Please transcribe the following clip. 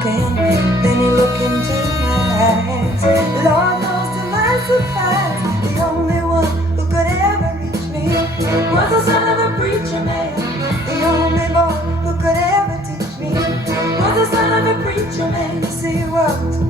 smoking. Then he looked into my eyes. Lord knows to my surprise, the only one who could ever reach me was the son of a preacher man. The only boy who could ever teach me was the son of a preacher man. You see, he walked